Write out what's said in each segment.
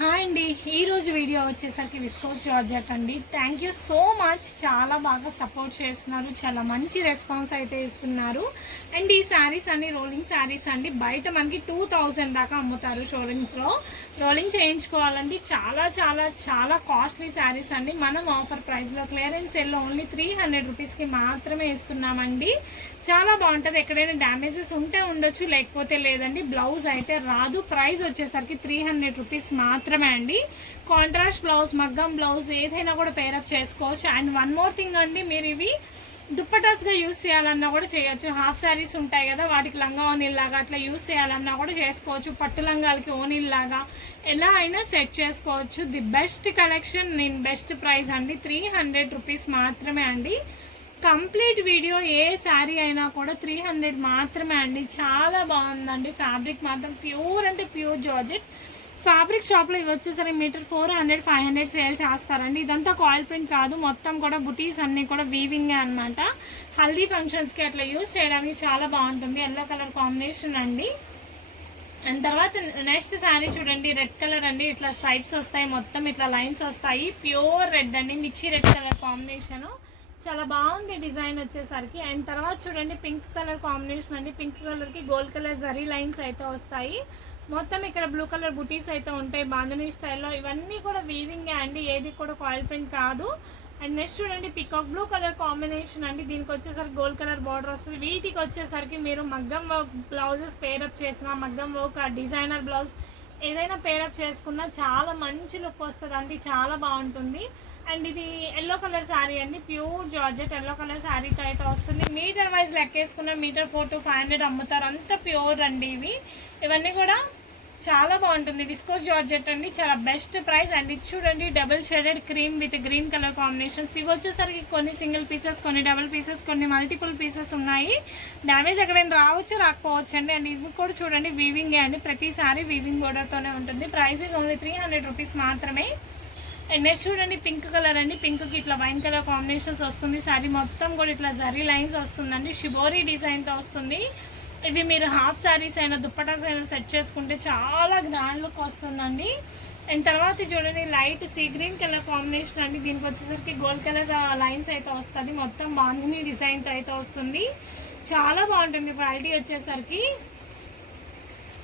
Hi అండి, ఈరోజు video వచ్చేసరికి విస్కోస్ జార్జెట్ అండి. Thank you so much. చాలా బాగా సపోర్ట్ చేస్తున్నారు, చాలా మంచి రెస్పాన్స్ అయితే ఇస్తున్నారు. అండ్ ఈ శారీస్ అన్ని రోలింగ్ శారీస్ అండి. బయట మనకి 2000 దాకా అమ్ముతారు షోరూమ్స్లో. రోలింగ్ చేయించుకోవాలండి. చాలా చాలా చాలా కాస్ట్లీ శారీస్ అండి. మనం ఆఫర్ ప్రైస్లో క్లియరెన్స్ సేల్లో ఓన్లీ 300 రూపీస్కి మాత్రమే ఇస్తున్నామండి. చాలా బాగుంటుంది. ఎక్కడైనా డ్యామేజెస్ ఉంటే ఉండొచ్చు, లేకపోతే లేదండి. బ్లౌజ్ అయితే రాదు. ప్రైస్ వచ్చేసరికి 300 రూపీస్ మాత్రమే అండి. కాంట్రాస్ట్ బ్లౌజ్, మగ్గం బ్లౌజ్ ఏదైనా కూడా పేరప్ చేసుకోవచ్చు. అండ్ వన్ మోర్ థింగ్ అండి, మీరు ఇవి దుప్పటాస్గా యూజ్ చేయాలన్నా కూడా చేయొచ్చు. హాఫ్ శారీస్ ఉంటాయి కదా, వాటికి లంగా ఓనీల్లాగా అట్లా యూజ్ చేయాలన్నా కూడా చేసుకోవచ్చు. పట్టు లంగాలకి ఓనీల్లాగా ఎలా అయినా సెట్ చేసుకోవచ్చు. ది బెస్ట్ కలెక్షన్, నేను బెస్ట్ ప్రైస్ అండి. 300 రూపీస్ మాత్రమే అండి. కంప్లీట్ వీడియో ఏ శారీ అయినా కూడా 300 మాత్రమే అండి. చాలా బాగుందండి. ఫ్యాబ్రిక్ మాత్రం ప్యూర్ అంటే ప్యూర్ జార్జెట్. ఫ్యాబ్రిక్ షాప్లో ఇవి వచ్చేసరికి మీటర్ 400, 500 సేల్ చేస్తారండి. ఇదంతా కాయిల్ ప్రింట్ కాదు, మొత్తం కూడా బుటీస్ అన్నీ కూడా వీవింగే అనమాట. హల్దీ ఫంక్షన్స్కి అట్లా యూజ్ చేయడానికి చాలా బాగుంటుంది. ఎల్లో కలర్ కాంబినేషన్ అండి. అండ్ తర్వాత నెక్స్ట్ శారీ చూడండి, రెడ్ కలర్ అండి. ఇట్లా స్ట్రైప్స్ వస్తాయి, మొత్తం ఇట్లా లైన్స్ వస్తాయి. ప్యూర్ రెడ్ అండి, మిర్చి రెడ్ కలర్ కాంబినేషను. చాలా బాగుంది డిజైన్ వచ్చేసరికి. అండ్ తర్వాత చూడండి, పింక్ కలర్ కాంబినేషన్ అండి. పింక్ కలర్కి గోల్డ్ కలర్ జరీ లైన్స్ అయితే వస్తాయి. మొత్తం ఇక్కడ బ్లూ కలర్ బుటీస్ అయితే ఉంటాయి బాంధనీ స్టైల్లో. ఇవన్నీ కూడా వీవింగే అండి, ఏది కూడా కాయిల్ ప్రింట్ కాదు. అండ్ నెక్స్ట్ చూడండి, పికాక్ బ్లూ కలర్ కాంబినేషన్ అండి. దీనికి వచ్చేసరికి గోల్డ్ కలర్ బార్డర్ వస్తుంది. వీటికి వచ్చేసరికి మీరు మగ్గం వర్క్ బ్లౌజెస్ పేరప్ చేసిన, మగ్గం వర్క్ డిజైనర్ బ్లౌజ్ ఏదైనా పేరప్ చేసుకున్నా చాలా మంచి లుక్ వస్తుంది అండి. చాలా బాగుంటుంది. అండ్ ఇది ఎల్లో కలర్ శారీ అండి, ప్యూర్ జార్జెట్ ఎల్లో కలర్ శారీతో అయితే వస్తుంది. మీటర్ వైజ్ లెక్కేసుకున్న మీటర్ 400 to 500 అమ్ముతారు. అంత ప్యూర్ అండి ఇవన్నీ కూడా చాలా బాగుంటుంది. విస్కోస్ జార్జెట్ అండి, చాలా బెస్ట్ ప్రైస్. అండ్ ఇది చూడండి, double shaded cream with green colour combinations. ఇవి వచ్చేసరికి కొన్ని సింగిల్ పీసెస్, కొన్ని డబుల్ పీసెస్, కొన్ని మల్టిపుల్ పీసెస్ ఉన్నాయి. డ్యామేజ్ ఎక్కడైనా రావచ్చు, రాకపోవచ్చు అండి. అండ్ ఇవి కూడా చూడండి, వీవింగే అండి. ప్రతిసారి వీవింగ్ బోర్డర్తోనే ఉంటుంది. ప్రైస్ ఇస్ ఓన్లీ 300 రూపీస్ మాత్రమే. అండ్ నెక్స్ట్ చూడండి, పింక్ కలర్ అండి. పింక్కి ఇట్లా వైన్ కలర్ కాంబినేషన్స్ వస్తుంది. శారీ మొత్తం కూడా ఇట్లా జరీ లైన్స్ వస్తుందండి. షిబోరీ డిజైన్తో వస్తుంది. ఇవి మీరు హాఫ్ శారీస్ అయినా దుప్పటాస్ అయినా సెట్ చేసుకుంటే చాలా గ్రాండ్ లుక్ వస్తుందండి. అండ్ తర్వాత చూడండి, light sea green colour combination అండి. దీనికి వచ్చేసరికి గోల్డ్ కలర్ లైన్స్ అయితే వస్తుంది. మొత్తం బాంధనీ డిజైన్తో అయితే వస్తుంది. చాలా బాగుంటుంది క్వాలిటీ వచ్చేసరికి.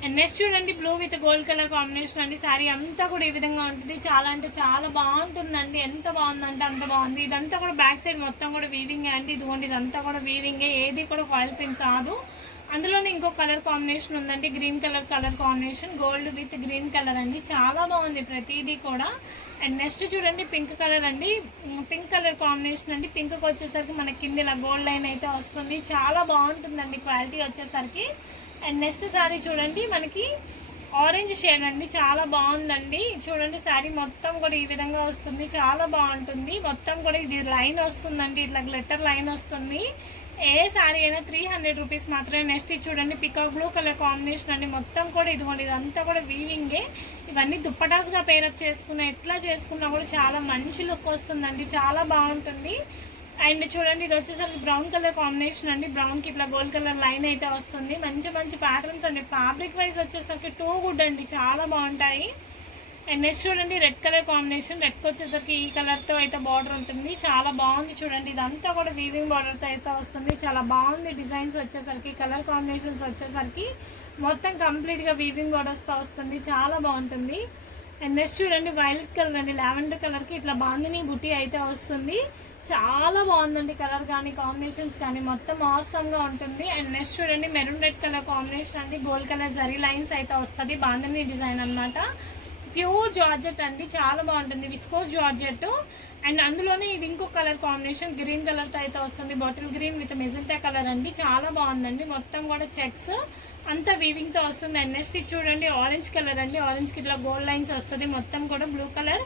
అండ్ నెక్స్ట్ చూడండి, blue with gold colour combination అండి. శారీ అంతా కూడా ఈ విధంగా ఉంటుంది. చాలా అంటే చాలా బాగుంటుందండి. ఎంత బాగుందంటే అంత బాగుంది. ఇదంతా కూడా బ్యాక్ సైడ్ మొత్తం కూడా వీవింగే అండి. ఇదిగోండి, ఇదంతా కూడా వీవింగే, ఏది కూడా కాయిల్ ప్రింట్ కాదు. అందులోనే ఇంకో కలర్ కాంబినేషన్ ఉందండి, green colour combination, gold with green colour అండి. చాలా బాగుంది ప్రతిదీ కూడా. అండ్ నెక్స్ట్ చూడండి, పింక్ కలర్ అండి. పింక్ కలర్ కాంబినేషన్ అండి. పింక్కి వచ్చేసరికి మనకి కింద ఇలా గోల్డ్ లైన్ అయితే వస్తుంది. చాలా బాగుంటుందండి క్వాలిటీ వచ్చేసరికి. అండ్ నెక్స్ట్ శారీ చూడండి, మనకి ఆరెంజ్ షేడ్ అండి. చాలా బాగుందండి. చూడండి, శారీ మొత్తం కూడా ఈ విధంగా వస్తుంది. చాలా బాగుంటుంది. మొత్తం కూడా ఇది లైన్ వస్తుందండి, ఇట్లా గ్లిట్టర్ లైన్ వస్తుంది. ఏ శారీ అయినా 300 రూపీస్ మాత్రమే. నెక్స్ట్ ఇది చూడండి, పికాక్ బ్లూ కలర్ కాంబినేషన్ అండి. మొత్తం కూడా ఇదిగోండి, ఇదంతా కూడా వీవింగే. ఇవన్నీ దుప్పటాస్గా పేరప్ చేసుకున్నా, ఎట్లా చేసుకున్నా కూడా చాలా మంచి లుక్ వస్తుందండి. చాలా బాగుంటుంది. అండ్ చూడండి, ఇది వచ్చేసరికి బ్రౌన్ కలర్ కాంబినేషన్ అండి. బ్రౌన్కి ఇట్లా గోల్డ్ కలర్ లైన్ అయితే వస్తుంది. మంచి మంచి ప్యాటర్న్స్ అండి. ఫ్యాబ్రిక్ వైజ్ వచ్చేసరికి టూ గుడ్ అండి, చాలా బాగుంటాయి. అండ్ నెక్స్ట్ చూడండి, రెడ్ కలర్ కాంబినేషన్. రెడ్కి వచ్చేసరికి ఈ కలర్తో అయితే బార్డర్ ఉంటుంది. చాలా బాగుంది. చూడండి, ఇదంతా కూడా వీవింగ్ బార్డర్తో అయితే వస్తుంది. చాలా బాగుంది. డిజైన్స్ వచ్చేసరికి, కలర్ కాంబినేషన్స్ వచ్చేసరికి మొత్తం కంప్లీట్గా వీవింగ్ బార్డర్స్తో వస్తుంది. చాలా బాగుంటుంది. అండ్ నెక్స్ట్ చూడండి, వైలెట్ కలర్ అండి. లావెండర్ కలర్కి ఇట్లా బాందిని బుటీ అయితే వస్తుంది. చాలా బాగుందండి. కలర్ కానీ కాంబినేషన్స్ కానీ మొత్తం ఆసమ్గా ఉంటుంది. అండ్ నెక్స్ట్ చూడండి, మెరూన్ రెడ్ కలర్ కాంబినేషన్ అండి. గోల్డ్ కలర్ జరీ లైన్స్ అయితే వస్తుంది. బాందిని డిజైన్ అనమాట. ప్యూర్ జార్జెట్ అండి, చాలా బాగుంటుంది. Viscose georgette. అండ్ అందులోనే ఇది ఇంకో కలర్ కాంబినేషన్, గ్రీన్ కలర్తో అయితే వస్తుంది. Bottle green with magenta colour అండి. చాలా బాగుందండి. మొత్తం కూడా చెక్స్ అంతా వీవింగ్తో వస్తుంది. అండ్ నెక్స్ట్ ఇది చూడండి, ఆరెంజ్ కలర్ అండి. ఆరెంజ్కి ఇట్లా గోల్డ్ లైన్స్ వస్తుంది. మొత్తం కూడా బ్లూ కలర్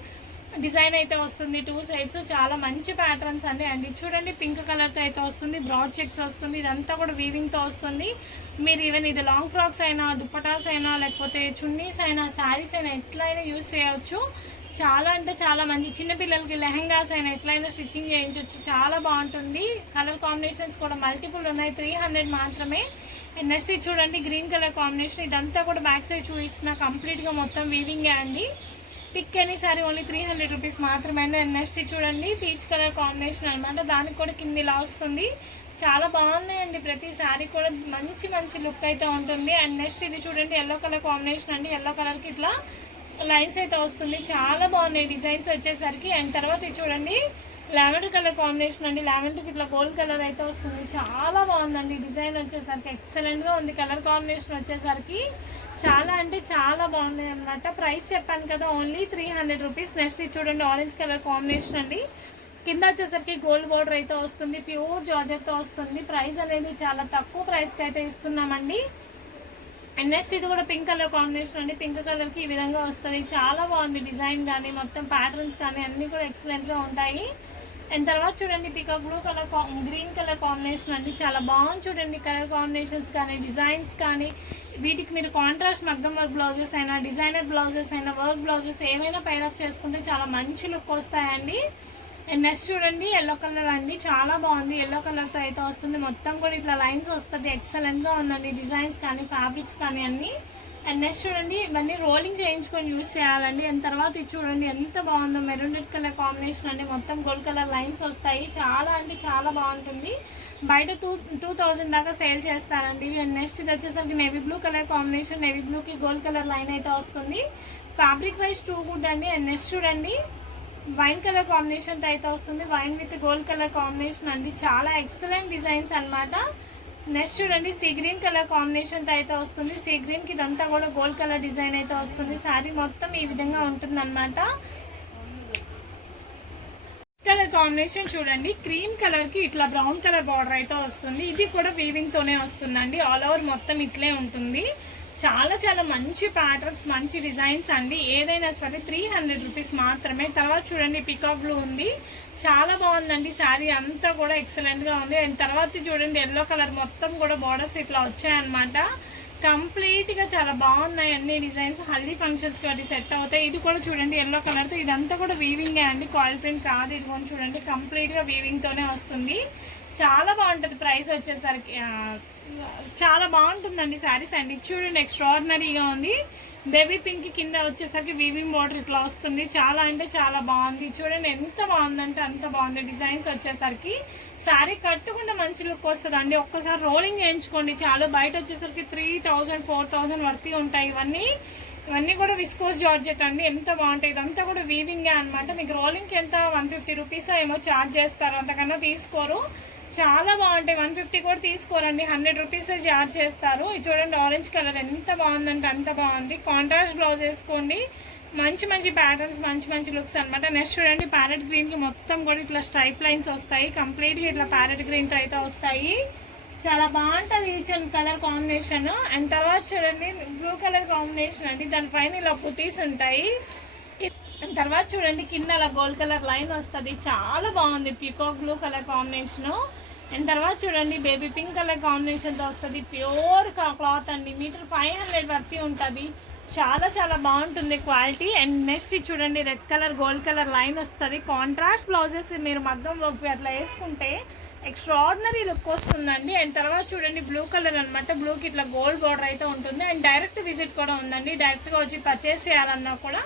డిజైన్ అయితే వస్తుంది. 2 సైడ్స్ చాలా మంచి ప్యాటర్న్స్ అండి. అండ్ ఇది చూడండి, పింక్ కలర్తో అయితే వస్తుంది. బ్రాడ్ చెక్స్ వస్తుంది. ఇదంతా కూడా వీవింగ్తో వస్తుంది. మీరు ఈవెన్ ఇది లాంగ్ ఫ్రాక్స్ అయినా, దుప్పటాస్ అయినా, లేకపోతే చున్నీస్ అయినా, శారీస్ అయినా ఎట్లయినా యూజ్ చేయవచ్చు. చాలా అంటే చాలా మంచి. చిన్నపిల్లలకి లెహెంగాస్ అయినా ఎట్లయినా స్టిచ్చింగ్ చేయించవచ్చు. చాలా బాగుంటుంది. కలర్ కాంబినేషన్స్ కూడా మల్టిపుల్ ఉన్నాయి. 300 మాత్రమే. అండ్ నెక్స్ట్ ఇది చూడండి, గ్రీన్ కలర్ కాంబినేషన్. ఇదంతా కూడా బ్యాక్ సైడ్ చూపిస్తున్నా, కంప్లీట్గా మొత్తం వీవింగే అండి. Pick any sari only 300 rupees మాత్రమే అండి. అండ్ నెక్స్ట్ చూడండి పీచ్ కలర్ కాంబినేషన్ అనమాట, దానికి కూడా కింది ఇలా వస్తుంది. చాలా బాగున్నాయండి, ప్రతి శారీ కూడా మంచి మంచి లుక్ అయితే ఉంటుంది. అండ్ నెక్స్ట్ ఇది చూడండి ఎల్లో కలర్ కాంబినేషన్ అండి, ఎల్లో కలర్కి ఇట్లా లైన్స్ అయితే వస్తుంది, చాలా బాగున్నాయి డిజైన్స్ వచ్చేసరికి. అండ్ తర్వాత ఇది చూడండి లావెండర్ కలర్ కాంబినేషన్ అండి, లావెండర్కి ఇట్లా గోల్డ్ కలర్ అయితే వస్తుంది, చాలా బాగుందండి డిజైన్ వచ్చేసరికి. ఎక్సలెంట్గా ఉంది కలర్ కాంబినేషన్ వచ్చేసరికి, చాలా అంటే చాలా బాగుంది అనమాట. ప్రైస్ చెప్పాను కదా ఓన్లీ 300 రూపీస్. నెక్స్ట్ ఇది చూడండి ఆరెంజ్ కలర్ కాంబినేషన్ అండి, కింద వచ్చేసరికి గోల్డ్ బోర్డర్ అయితే వస్తుంది, ప్యూర్ జార్జెట్తో వస్తుంది. ప్రైస్ అనేది చాలా తక్కువ ప్రైస్కి అయితే ఇస్తున్నామండి. అండ్ నెక్స్ట్ ఇది కూడా పింక్ కలర్ కాంబినేషన్ అండి, పింక్ కలర్కి ఈ విధంగా వస్తుంది, చాలా బాగుంది డిజైన్ కానీ మొత్తం ప్యాటర్న్స్ కానీ అన్నీ కూడా ఎక్సలెంట్గా ఉంటాయి. అండ్ తర్వాత చూడండి peacock blue colour green colour combination అండి, చాలా బాగుంది చూడండి కలర్ కాంబినేషన్స్ కానీ డిజైన్స్ కానీ. వీటికి మీరు కాంట్రాస్ట్ మగ్గం వర్క్ బ్లౌజెస్ అయినా డిజైనర్ బ్లౌజెస్ అయినా వర్క్ బ్లౌజెస్ ఏమైనా పైరప్ చేసుకుంటే చాలా మంచి లుక్ వస్తాయండి. అండ్ నెక్స్ట్ చూడండి ఎల్లో కలర్ అండి, చాలా బాగుంది, ఎల్లో కలర్తో అయితే వస్తుంది, మొత్తం కూడా ఇట్లా లైన్స్ వస్తుంది, ఎక్సలెంట్గా ఉందండి డిజైన్స్ కానీ ఫ్యాబ్రిక్స్ కానీ అన్నీ. అండ్ నెక్స్ట్ చూడండి ఇవన్నీ రోలింగ్ చేయించుకొని యూజ్ చేయాలండి. అండ్ తర్వాత ఇది చూడండి ఎంత బాగుందో మెరూన్ రెడ్ కలర్ కాంబినేషన్ అండి, మొత్తం గోల్డ్ కలర్ లైన్స్ వస్తాయి, చాలా అంటే చాలా బాగుంటుంది. బయట 2000 దాకా సేల్ చేస్తారండి. అండ్ నెక్స్ట్ ఇది వచ్చేసరికి navy blue colour combination, navy బ్లూకి గోల్డ్ కలర్ లైన్ అయితే వస్తుంది, ఫ్యాబ్రిక్ వైజ్ టూ గుడ్ అండి. అండ్ నెక్స్ట్ చూడండి వైన్ కలర్ కాంబినేషన్తో అయితే వస్తుంది, wine with gold colour combination అండి, చాలా ఎక్సలెంట్ డిజైన్స్ అనమాట. నెక్స్ట్ చూడండి సీ గ్రీన్ కలర్ కాంబినేషన్తో అయితే వస్తుంది, సీ గ్రీన్కి ఇదంతా కూడా గోల్డ్ కలర్ డిజైన్ అయితే వస్తుంది, శారీ మొత్తం ఈ విధంగా ఉంటుంది అనమాట. కలర్ కాంబినేషన్ చూడండి క్రీమ్ కలర్కి ఇట్లా బ్రౌన్ కలర్ బార్డర్ అయితే వస్తుంది, ఇది కూడా వీవింగ్తోనే వస్తుందండి, ఆల్ ఓవర్ మొత్తం ఇట్లే ఉంటుంది. చాలా చాలా మంచి ప్యాటర్న్స్ మంచి డిజైన్స్ అండి, ఏదైనా సరే 300 రూపీస్ మాత్రమే. తర్వాత చూడండి పికాక్ బ్లూ ఉంది, చాలా బాగుందండి శారీ అంతా కూడా ఎక్సలెంట్గా ఉంది. అండ్ తర్వాత చూడండి ఎల్లో కలర్ మొత్తం కూడా బార్డర్స్ ఇట్లా వచ్చాయన్నమాట, కంప్లీట్గా చాలా బాగున్నాయి అన్ని డిజైన్స్, హల్దీ ఫంక్షన్స్కి అది సెట్ అవుతాయి. ఇది కూడా చూడండి ఎల్లో కలర్తో, ఇదంతా కూడా వీవింగే అండి, కాయిల్ ప్రింట్ కాదు, ఇది కూడా చూడండి కంప్లీట్గా వీవింగ్తోనే వస్తుంది, చాలా బాగుంటుంది. ప్రైస్ వచ్చేసరికి చాలా బాగుంటుందండి శారీస్ అండి. చూడండి ఎక్స్ట్రాడినరీగా ఉంది, బేబీ పింక్ కింద వచ్చేసరికి వీవింగ్ బార్డర్ ఇట్లా వస్తుంది, చాలా అంటే చాలా బాగుంది. చూడండి ఎంత బాగుందంటే అంత బాగుంది డిజైన్స్ వచ్చేసరికి. శారీ కట్టుకుంటే మంచి లుక్ వస్తుంది అండి, ఒక్కసారి రోలింగ్ చేయించుకోండి చాలు. బయట వచ్చేసరికి 3000 4000 వర్తీ ఉంటాయి ఇవన్నీ కూడా విస్కోస్ జార్జెట్ అండి, ఎంత బాగుంటాయి. ఇదంతా కూడా వీవింగే అనమాట. మీకు రోలింగ్కి ఎంత 150 రూపీస్ ఏమో ఛార్జ్ చేస్తారు, అంతకన్నా తీసుకోరు. చాలా బాగుంటాయి, 150 కూడా తీసుకోరండి, 100 రూపీస్ ఛార్జ్ చేస్తారు. ఇది చూడండి ఆరెంజ్ కలర్ ఎంత బాగుందంటే అంత బాగుంది, కాంట్రాస్ట్ బ్లౌజ్ వేసుకోండి, మంచి మంచి ప్యాటర్న్స్ మంచి మంచి లుక్స్ అనమాట. నెక్స్ట్ చూడండి ప్యారెట్ గ్రీన్కి మొత్తం కూడా ఇట్లా స్ట్రైప్ లైన్స్ వస్తాయి, కంప్లీట్గా ఇట్లా ప్యారెట్ గ్రీన్తో అయితే వస్తాయి, చాలా బాగుంటుంది ఈ కలర్ కాంబినేషన్. అండ్ తర్వాత చూడండి బ్లూ కలర్ కాంబినేషన్ అండి, దానిపైన ఇలా పుటీస్ ఉంటాయి. తర్వాత చూడండి కింద అలా గోల్డ్ కలర్ లైన్ వస్తుంది, చాలా బాగుంది peacock blue colour combination. And తర్వాత చూడండి బేబీ పింక్ కలర్ కాంబినేషన్తో వస్తుంది, ప్యూర్ క్లాత్ అండి, మీటర్ 500 వర్తీ ఉంటుంది, చాలా చాలా బాగుంటుంది క్వాలిటీ. అండ్ నెక్స్ట్ చూడండి red colour gold colour line వస్తుంది, కాంట్రాస్ట్ బ్లౌజెస్ మీరు మగ్గం వర్క్ అట్లా వేసుకుంటే ఎక్స్ట్రాడినరీ లుక్ వస్తుందండి. అండ్ తర్వాత చూడండి బ్లూ కలర్ అనమాట, బ్లూకి ఇట్లా గోల్డ్ బార్డర్ అయితే ఉంటుంది. అండ్ డైరెక్ట్ విజిట్ కూడా ఉందండి, డైరెక్ట్గా వచ్చి పర్చేస్ చేయాలన్నా కూడా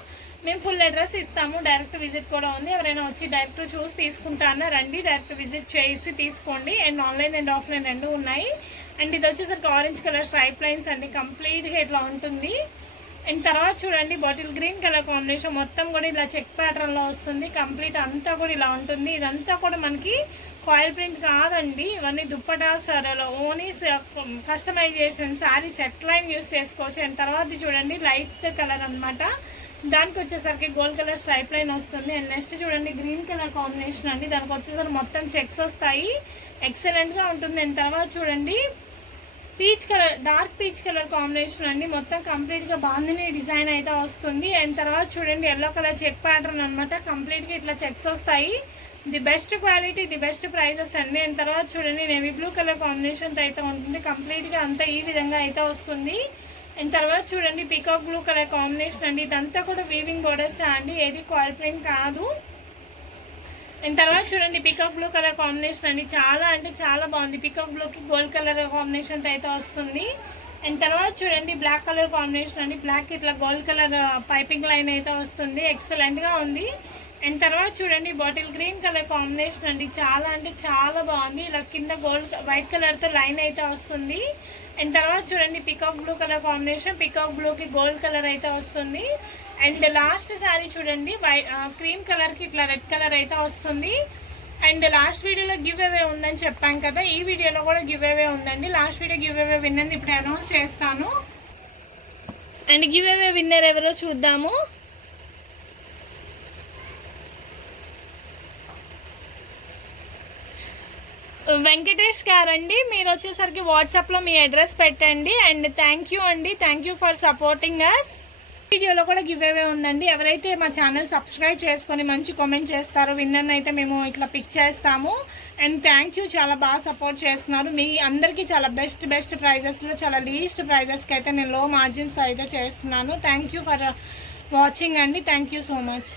మేము ఫుల్ అడ్రస్ ఇస్తాము, డైరెక్ట్ విజిట్ కూడా ఉంది, ఎవరైనా వచ్చి డైరెక్ట్ చూసి తీసుకుంటారన్నా రండి, డైరెక్ట్ విజిట్ చేసి తీసుకోండి. అండ్ ఆన్లైన్ అండ్ ఆఫ్లైన్ రెండు ఉన్నాయి. అండ్ ఇది వచ్చేసరికి ఆరెంజ్ కలర్ స్ట్రైప్ లైన్స్ అండి, కంప్లీట్గా ఇట్లా ఉంటుంది. అండ్ తర్వాత చూడండి బాటిల్ గ్రీన్ కలర్ కాంబినేషన్ మొత్తం కూడా ఇలా చెక్ ప్యాటర్న్లో వస్తుంది, కంప్లీట్ అంతా కూడా ఇలా ఉంటుంది. ఇదంతా కూడా మనకి కాయిల్ ప్రింట్ కాదండి, ఇవన్నీ దుప్పటా సారీలో only customization sari set line use చేసుకోవచ్చు. అండ్ తర్వాత చూడండి లైట్ కలర్ అనమాట, దానికి వచ్చేసరికి గోల్డ్ కలర్ స్ట్రైప్ లైన్ వస్తుంది. అండ్ నెక్స్ట్ చూడండి గ్రీన్ కలర్ కాంబినేషన్ అండి, దానికి వచ్చేసరికి మొత్తం చెక్స్ వస్తాయి, ఎక్సలెంట్గా ఉంటుంది. అండ్ తర్వాత చూడండి peach colour dark peach colour combination అండి, మొత్తం కంప్లీట్గా బాందిని డిజైన్ అయితే వస్తుంది. అండ్ తర్వాత చూడండి ఎల్లో కలర్ చెక్ ప్యాటర్న్ అనమాట, కంప్లీట్గా ఇట్లా చెక్స్ వస్తాయి, the best quality the best prices అండి. అండ్ తర్వాత చూడండి నేవీ బ్లూ కలర్ కాంబినేషన్తో అయితే ఉంటుంది, కంప్లీట్గా అంతా ఈ విధంగా అయితే వస్తుంది. అండ్ తర్వాత చూడండి పీకాక్ బ్లూ కలర్ కాంబినేషన్ అండి, ఇదంతా కూడా వీవింగ్ బోర్డర్స్ అండి, ఏది కాయిల్ ప్రింట్ కాదు. అండ్ తర్వాత చూడండి పీకాక్ బ్లూ కలర్ కాంబినేషన్ అండి, చాలా అంటే చాలా బాగుంది, పీకాక్ బ్లూకి గోల్డ్ కలర్ కాంబినేషన్తో అయితే వస్తుంది. అండ్ తర్వాత చూడండి బ్లాక్ కలర్ కాంబినేషన్ అండి. బ్లాక్ ఇట్లా గోల్డ్ కలర్ పైపింగ్ లైన్ అయితే వస్తుంది, ఎక్సలెంట్గా ఉంది. అండ్ తర్వాత చూడండి బాటిల్ గ్రీన్ కలర్ కాంబినేషన్ అండి, చాలా అంటే చాలా బాగుంది. ఇలా కింద గోల్డ్ వైట్ కలర్తో లైన్ అయితే వస్తుంది. అండ్ తర్వాత చూడండి peacock blue colour combination, peacock బ్లూకి గోల్డ్ కలర్ అయితే వస్తుంది. అండ్ లాస్ట్ శారీ చూడండి క్రీమ్ కలర్కి ఇట్లా రెడ్ కలర్ అయితే వస్తుంది. అండ్ లాస్ట్ వీడియోలో గివ్ అవే ఉందని చెప్పాం కదా, ఈ వీడియోలో కూడా గివ్ అవే ఉందండి. Last video giveaway winner ఇప్పుడు అనౌన్స్ చేస్తాను. అండ్ గివ్ అవే విన్నర్ ఎవరో చూద్దాము. వెంకటేష్ గారండి, మీరు వచ్చేసరికి వాట్సాప్లో మీ అడ్రస్ పెట్టండి. అండ్ థ్యాంక్ యూ అండి, thank you for supporting us. వీడియోలో కూడా గివ్ అవే ఉందండి. ఎవరైతే మా ఛానల్ సబ్స్క్రైబ్ చేసుకొని మంచి కామెంట్ చేస్తారో విన్నర్ని అయితే మేము ఇట్లా పిక్ చేస్తాము. అండ్ థ్యాంక్ యూ, చాలా బాగా సపోర్ట్ చేస్తున్నారు. మీ అందరికీ చాలా బెస్ట్ ప్రైజెస్లో చాలా లీస్ట్ ప్రైజెస్కి అయితే నేను లో మార్జిన్స్తో అయితే చేస్తున్నాను. థ్యాంక్ యూ ఫర్ వాచింగ్ అండి, థ్యాంక్ యూ సో మచ్.